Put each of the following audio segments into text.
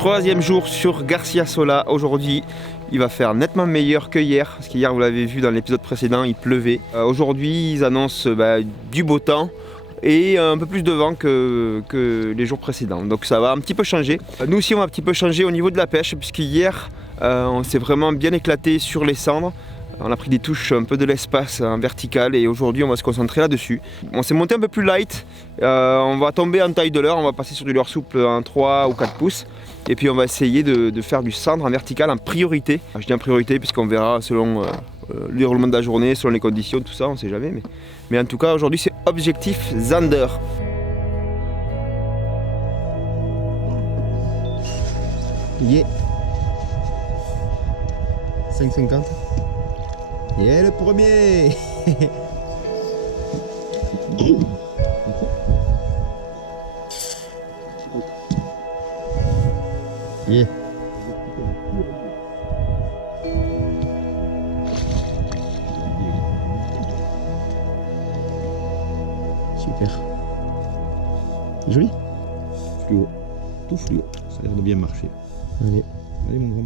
Troisième jour sur Garcia Sola. Aujourd'hui, il va faire nettement meilleur que hier. Parce qu'hier, vous l'avez vu dans l'épisode précédent, il pleuvait. Aujourd'hui, ils annoncent du beau temps et un peu plus de vent que les jours précédents. Donc ça va un petit peu changer. Nous aussi, on va un petit peu changer au niveau de la pêche. Puisqu'hier, on s'est vraiment bien éclaté sur les cendres. On a pris des touches un peu de l'espace en vertical et aujourd'hui on va se concentrer là-dessus. On s'est monté un peu plus light, on va tomber en taille de leurre, on va passer sur du leurre souple en 3 ou 4 pouces. Et puis on va essayer de faire du cendre en vertical en priorité. Je dis en priorité puisqu'on verra selon le déroulement de la journée, selon les conditions, tout ça, on ne sait jamais. Mais en tout cas aujourd'hui c'est objectif Zander. Yeah. 5,50. Yeah, le premier. Yeah. Super. Joli. Fluo. Tout fluo. Ça a l'air de bien marcher. Allez. Allez mon grand.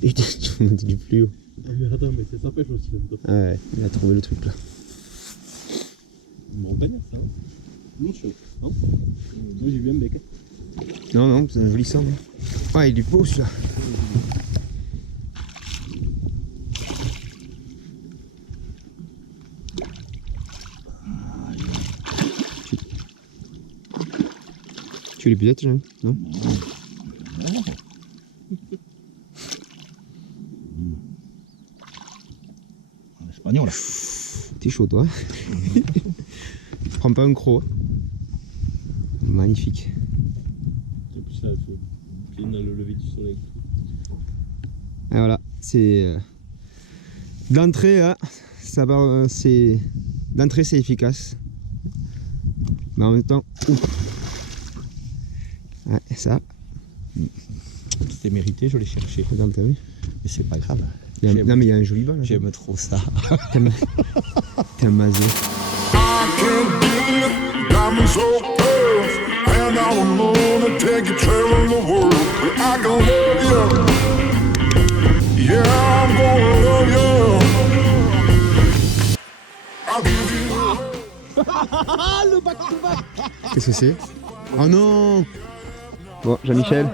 Putain, tu m'as dit du plus haut. Ah mais attends, mais c'est sa pêche aussi. Ah ouais, il a trouvé le truc là. Montagne, ça va. Non, chaud. Non. Moi j'ai vu un bec. Non, non, c'est un joli sang. Ah, il est beau celui-là. Tu les pilotes, Jean? Non. Espagnol là. T'es chaud toi. Prends pas un croc. Magnifique. Et puis ça fait plein le lever du soleil. Et voilà, c'est d'entrée, hein, ça va, c'est d'entrée c'est efficace. Mais en même temps, ouf. Ouais, ça. C'était mérité, je l'ai cherché. Regarde, t'as vu? Mais c'est pas grave. Non mais il y a un joli bas là. J'aime trop ça. T'es un mazo. Le back to back. Qu'est-ce que c'est? Oh non! Bon, Jean-Michel,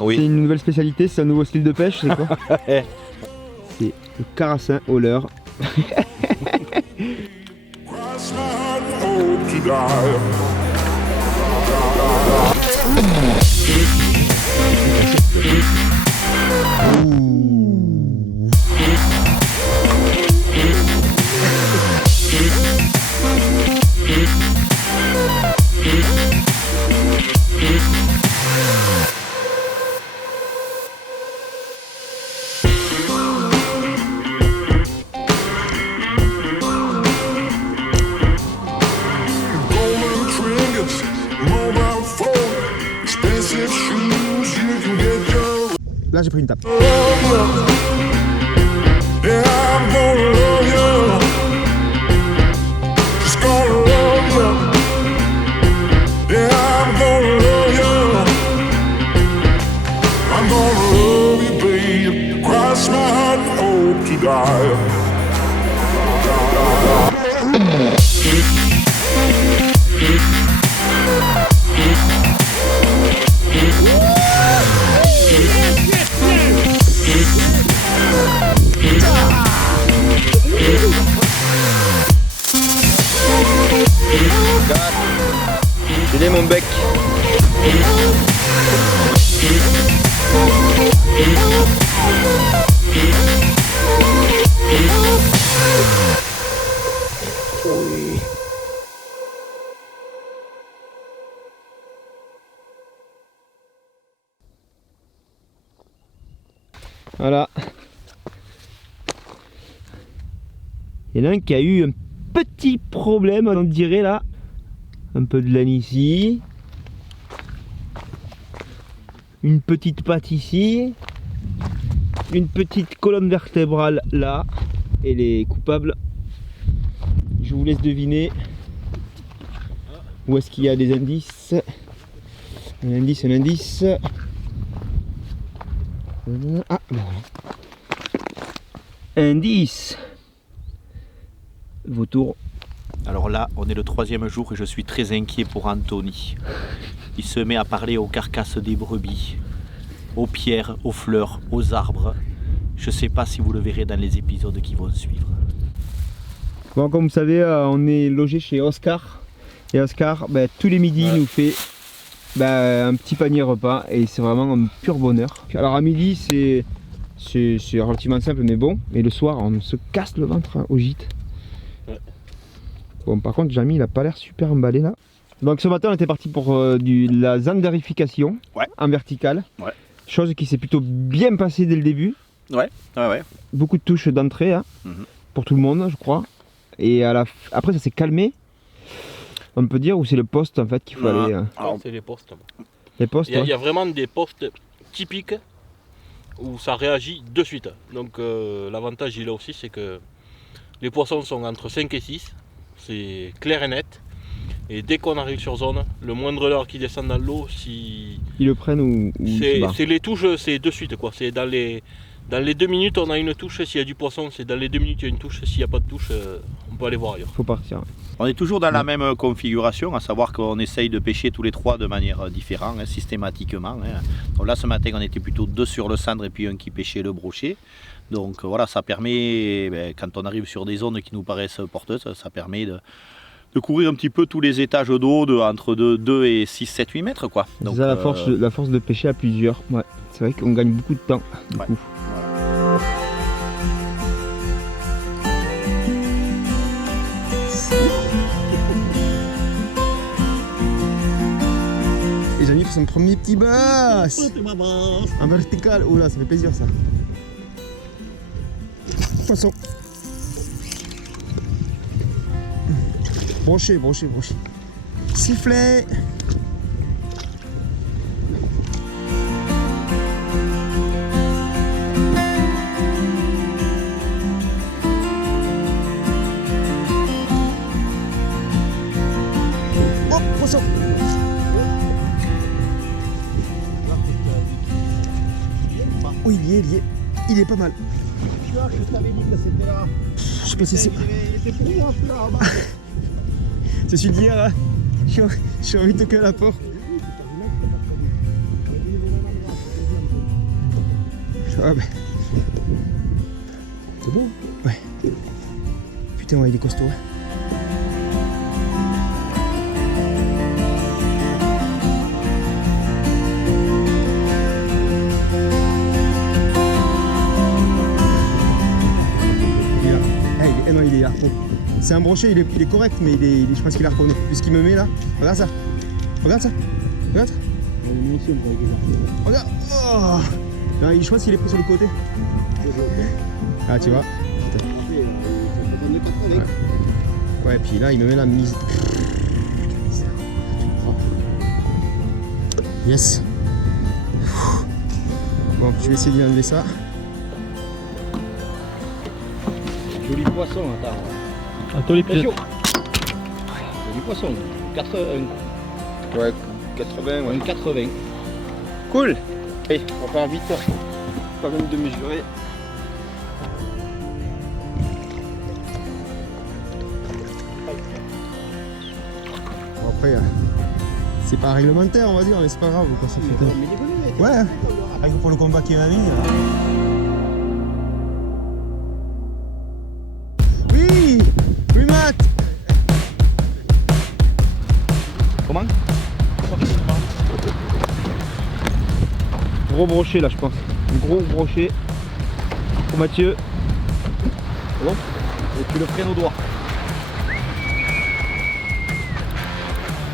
Oui. c'est une nouvelle spécialité, c'est un nouveau style de pêche, c'est quoi? C'est le carassin au leurre. Là j'ai pris une tape. Il est mon bec. Voilà. Il y en a un qui a eu un petit problème, on dirait là. Un peu de laine ici. Une petite patte ici. Une petite colonne vertébrale là. Et les coupables, je vous laisse deviner. Où est-ce qu'il y a des indices? Un indice, un indice. Ah, voilà. Indice. Vautour. Alors là, on est le 3e jour et je suis très inquiet pour Anthony. Il se met à parler aux carcasses des brebis, aux pierres, aux fleurs, aux arbres. Je sais pas si vous le verrez dans les épisodes qui vont suivre. Bon, comme vous savez, on est logé chez Oscar. Et Oscar, tous les midis, nous fait un petit panier repas. Et c'est vraiment un pur bonheur. Alors à midi, c'est relativement simple mais bon. Et le soir, on se casse le ventre au gîte. Ouais. Bon, par contre, Jamy, il a pas l'air super emballé là. Donc ce matin, on était parti pour la zanderification en verticale. Ouais. Chose qui s'est plutôt bien passée dès le début. Ouais. Beaucoup de touches d'entrée pour tout le monde, je crois. Et après, ça s'est calmé. On peut dire, ou c'est le poste en fait qu'il faut aller. Non, c'est les postes. Les postes. Il y a vraiment des postes typiques où ça réagit de suite. Donc l'avantage il est aussi, c'est que les poissons sont entre 5 et 6. C'est clair et net. Et dès qu'on arrive sur zone, le moindre leurre qui descend dans l'eau, si ils le prennent ou c'est les touches, c'est de suite quoi. C'est dans les 2 minutes, on a une touche. S'il y a du poisson, c'est dans les 2 minutes il y a une touche. S'il n'y a pas de touche, on peut aller voir ailleurs. Faut partir. On est toujours dans la même configuration, à savoir qu'on essaye de pêcher tous les 3 de manière différente, systématiquement. Donc là, ce matin, on était plutôt 2 sur le cendre et puis un qui pêchait le brochet. Donc voilà, ça permet, quand on arrive sur des zones qui nous paraissent porteuses, ça permet de couvrir un petit peu tous les étages d'eau entre 2 et 6, 7, 8 mètres. Quoi. C'est ça la force de pêcher à plusieurs. Ouais. C'est vrai qu'on gagne beaucoup de temps. Du coup. Et Jamy fait son premier petit bass en vertical. Oula, ça fait plaisir ça. Poisson. Brochet. Sifflet. Oh, poisson. Oui, il est pas mal. Je t'avais dit que c'était là. Je sais pas si c'est... Il était pour moi celui-là. C'est celui d'hier, hein. Je suis envie de toquer à la porte. Ah ben. C'est bon? Ouais. Putain, ouais, il est costaud. Non, il est là. Bon. C'est un brochet, il est correct, mais je pense qu'il a reconnu. Puisqu'il me met là. Regarde ça. Regarde ça. Regarde. Regarde. Oh. Non, je pense qu'il est pris sur le côté. Ah, tu vois. Ouais, puis là, il me met la mise. Yes. Bon, je vais essayer d'y enlever ça. Joli poisson, attends. Attends les pieds. Joli poisson. 80. Ouais, 80, ouais. 80. Cool. Allez, on va faire vite. Pas même de mesurer. Bon, après, c'est pas réglementaire, on va dire, mais c'est pas grave. Quoi, ça fait... Ouais, avec pour le combat qui m'a mis. Oui, Matt. Comment? Gros brochet là, je pense. Un gros brochet pour Mathieu. Bon. Et tu le freines au doigt.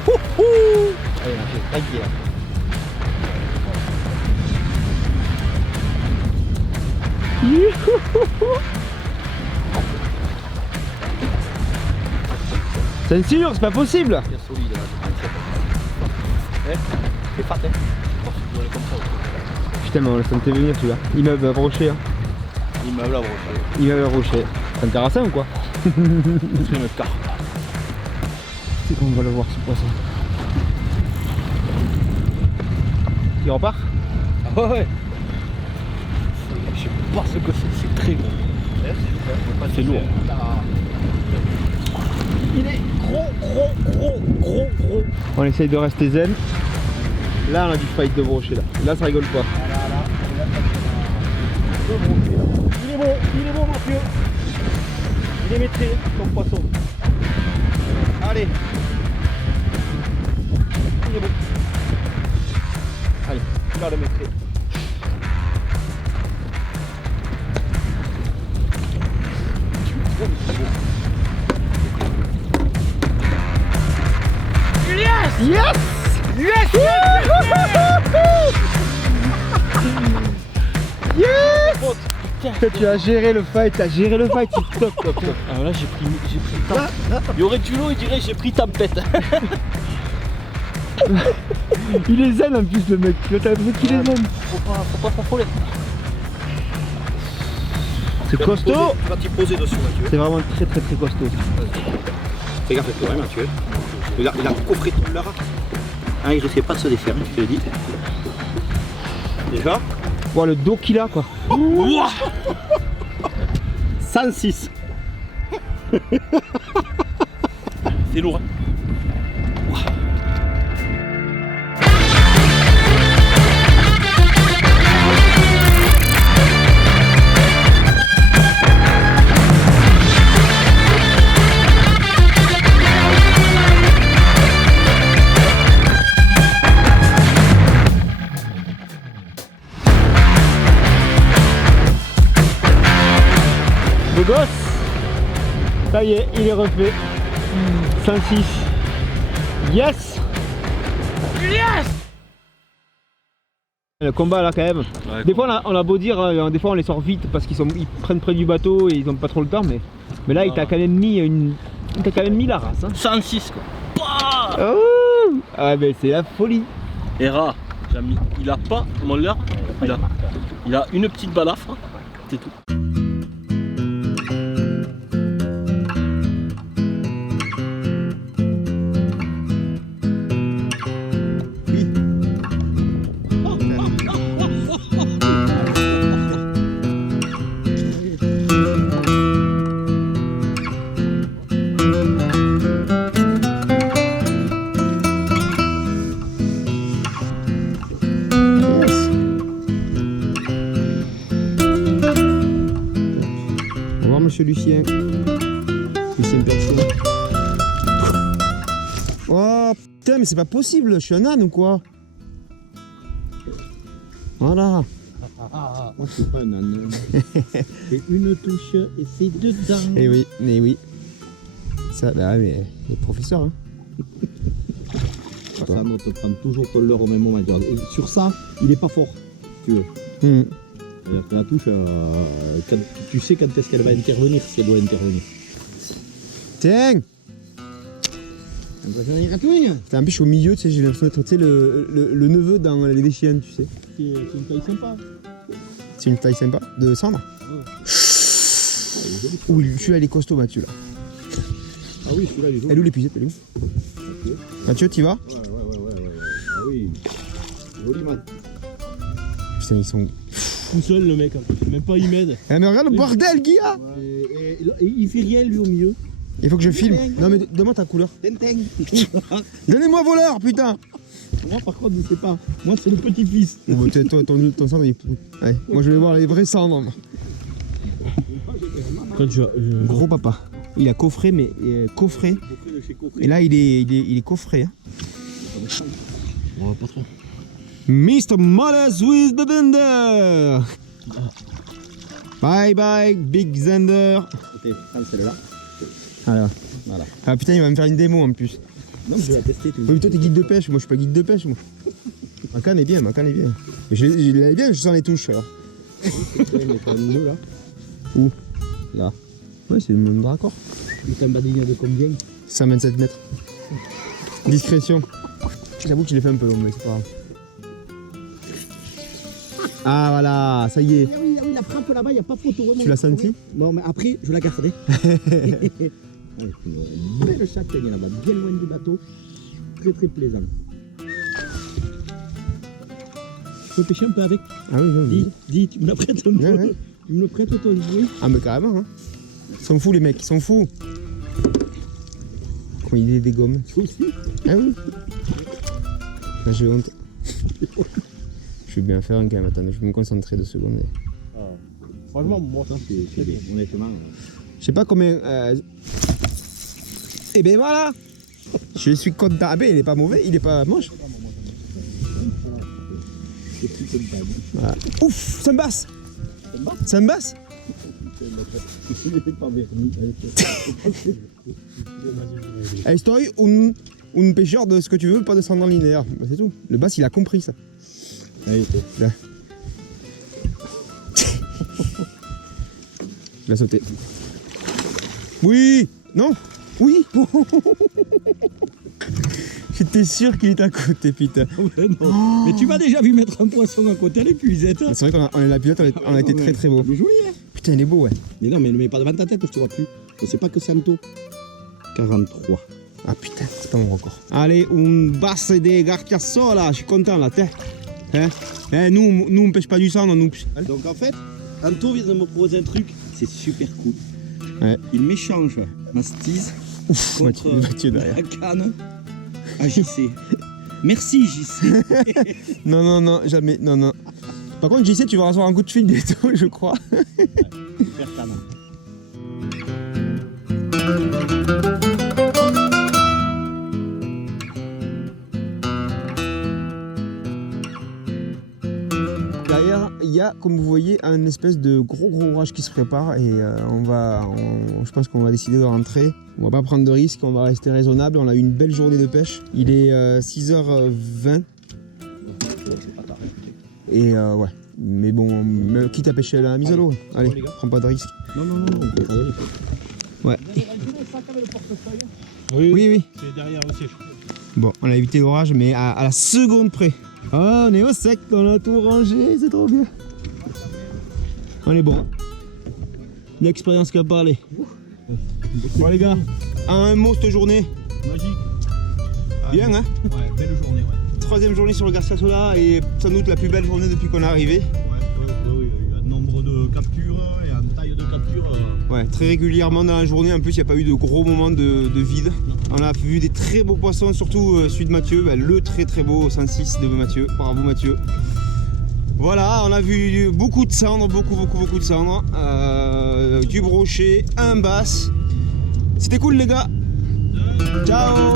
Allez, on fait tailler là. C'est sûr, c'est pas possible. C'est solide là. C'est pas tête. Putain, mais on l'a senti venir celui-là. Immeuble à brochet. Hein. Immeuble à brochet. Immeuble à brochet. C'est intéressant ou quoi? C'est une carte. C'est qu'on va le voir ce poisson. Il repart? Ah ouais. Je sais pas ce que c'est très gros. C'est lourd. Il est gros. On essaye de rester zen. Là on a du fight de brochet là. Là ça rigole pas. Il est bon Mathieu. Il est maîtrisé ton poisson. Allez. Il est bon. Allez, tu vas le mettre. Yes! Yes! Yes! Yes! Tu as géré le fight, c'est top. Alors là j'ai pris tempête. Il y aurait du lot, il dirait j'ai pris tempête. Il est zen en plus le mec, tu as l'impression qu'il est zen. Faut pas s'affoler. C'est costaud. Tu vas t'y poser dessus Mathieu. C'est vraiment très costaud. Fais gaffe avec toi Mathieu. Il a coffré tout l'heure. Ah, il risquait pas de se défaire, je te le dis. Déjà. Wow, le dos qu'il a quoi. 106. C'est lourd. Le gosse, ça y est, il est refait. 106. Yes! Yes! Le combat là quand même. Ouais, Des fois on a beau dire, des fois on les sort vite parce ils prennent près du bateau et ils ont pas trop le temps, mais là il t'a quand même mis la race. Hein. 106 quoi. Oh, ah mais c'est la folie. Et Ra, il a pas, mon leurre, il a une petite balafre, c'est tout. Monsieur Lucien. Lucien Person. Oh putain, mais c'est pas possible, je suis un âne ou quoi? Voilà. Moi, je suis pas un âne. C'est une touche et c'est dedans. Eh oui, mais oui. Ça, bah, mais les professeurs, hein. Sandro te prend toujours ton leurre au même moment. Et sur ça, il est pas fort, si tu veux. C'est-à-dire que la touche, tu sais quand est-ce qu'elle va intervenir, si elle doit intervenir. Tiens! T'es un peu au milieu, tu sais, j'ai l'impression d'être le neveu dans Les Déchiennes, tu sais. C'est une taille sympa. C'est une taille sympa de cendre. Ouh, celui-là il est costaud, Mathieu là. Ah oui, celui-là il est joli. Elle est où l'épuisette? Elle est où? Okay. Mathieu, t'y vas? Ouais. Ah oui. Joli mat. Putain, ils sont. Tout seul le mec, même pas il m'aide. Eh mais regarde le bordel, Guilla! Et il fait rien lui au milieu. Il faut que je filme. Non mais donne-moi ta couleur. Tenteng. Donnez-moi voleur, putain! Moi par contre je sais pas. Moi c'est le petit-fils. Oh, bah, toi, ton cendre il est pourri. Ouais, moi je vais voir les vrais cendres. Moi. Quand Gros papa. Il a coffré, mais coffré. Et là il est coffré. Hein. Ouais, pas trop. Mr. Mollers with the Bender. Bye bye, Big Zender. Ok, prends celle-là. Alors. Voilà. Ah putain, il va me faire une démo en plus. Non, je vais la tester tout. Oui, mais toi t'es guide de pêche, moi je suis pas guide de pêche. Moi. Ma canne est bien, Mais je l'ai bien, je sens les touches alors. Là. Où? Là. Ouais, c'est le même raccord. C'est un badinier de combien? 127 mètres. Discrétion. J'avoue que je l'ai fait un peu long, mais c'est pas grave. Ah voilà, ça y est. Ah oui, la frappe là-bas, il n'y a pas photo. Tu l'as senti? Non, mais après, je la garderai. Ouais, une belle châtaigne là-bas, bien loin du bateau. Très très plaisant. Tu peux pêcher un peu avec? Ah oui, oui. Dis, tu me la prêtes un peu? Ouais. Tu me le prêtes ton jouet? Ah mais carrément hein. Ils sont fous les mecs, ils sont fous. Comment il dégomme. Toi aussi? Ah oui. Là j'ai honte. Je vais bien faire un quand même, attends, je vais me concentrer 2 secondes. Franchement, moi, c'est bien, honnêtement. Je sais pas combien... Et ben voilà. Je suis content. Ah ben il est pas mauvais, il est pas moche. Voilà. Ouf, ça me basse. Ça me basse. Hey, story, un pêcheur de ce que tu veux, pas de descendre en linéaire. Bah, c'est tout. Le bass il a compris ça. Allez, Là. Il a sauté. Oui. Non. Oui. J'étais sûr qu'il était à côté, putain. ouais, non. Mais tu m'as déjà vu mettre un poisson à côté à l'épuisette. C'est vrai qu'on est la pilote, on a été très très beau. Il est joli, hein. Putain, il est beau, ouais. Mais non, mais ne mets pas devant ta tête, je te vois plus. Je sais pas que c'est un taux. 43. Ah putain, c'est pas mon record. Allez, un basse de Garciasola, je suis content là, t'es. Hein, nous on pêche pas du sang, nous. Donc en fait, Anto vient de me proposer un truc, c'est super cool. Ouais. Il m'échange ma stise Ouf, contre Mathieu derrière. la canne à JC. Merci JC. Non, jamais, non. Par contre, JC, tu vas recevoir un coup de fil bientôt, je crois. Super canne. Derrière, il y a, comme vous voyez, un espèce de gros orage qui se prépare et je pense qu'on va décider de rentrer. On va pas prendre de risques, on va rester raisonnable. On a eu une belle journée de pêche. Il est 6h20 et ouais. Mais bon, quitte à pêcher à la mise à l'eau. Allez, prends pas de risque. Non, on peut pas y aller. Ouais. Oui, Oui. c'est derrière le siège. Bon, on a évité l'orage, mais à la seconde près. Oh, on est au sec, on a tout rangé, c'est trop bien. On est bon. L'expérience qui a parlé. Bon les gars, un mot cette journée. Magique. Bien hein. Ouais, belle journée, ouais. 3e journée sur le Garciasola et sans doute la plus belle journée depuis qu'on est arrivé. Oui, il y a un nombre de captures et en taille de capture. Ouais, très régulièrement dans la journée, en plus il n'y a pas eu de gros moments de vide. On a vu des très beaux poissons, surtout celui de Mathieu, le très beau 106 de Mathieu. Bravo Mathieu. Voilà, on a vu beaucoup de cendres, beaucoup de cendres, du brochet, un bass. C'était cool les gars. Ciao.